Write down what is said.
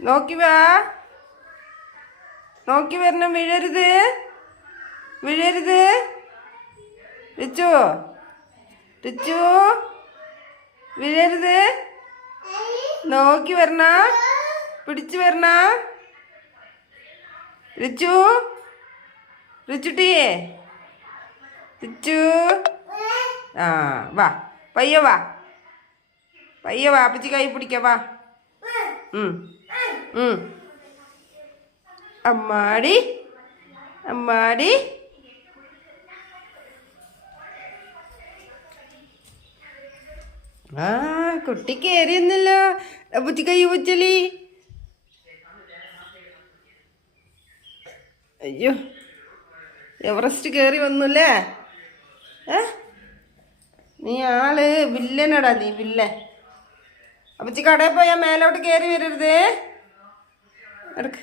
നോക്കി വാ. നോക്കി വരണം. വീഴരുത്, വീഴരുത്. റിച്ചു, റിച്ചു, വീഴരുത്. നോക്കി വരണ, പിടിച്ചു വരണ. റിച്ചു, റിച്ചുട്ടിയേ, റിച്ചു. ആ വാ, പയ്യ വാ, പയ്യ വാ. അപ്പച്ചി കൈ പിടിക്ക വാ. അമ്മാടി, അമ്മാടി. ആ കുട്ടി കയറിയെന്നല്ലോ. അപ്പച്ചി കൈ പൊച്ചലി. അയ്യോ, എവറസ്റ്റ് കയറി വന്നല്ലേ. നീ ആള് വില്ലനടാ, നീ വില്ലൻ. അപ്പച്ചി കടയിൽ പോയാ മേലോട്ട് കയറി വരരുത്. എടുക്ക്.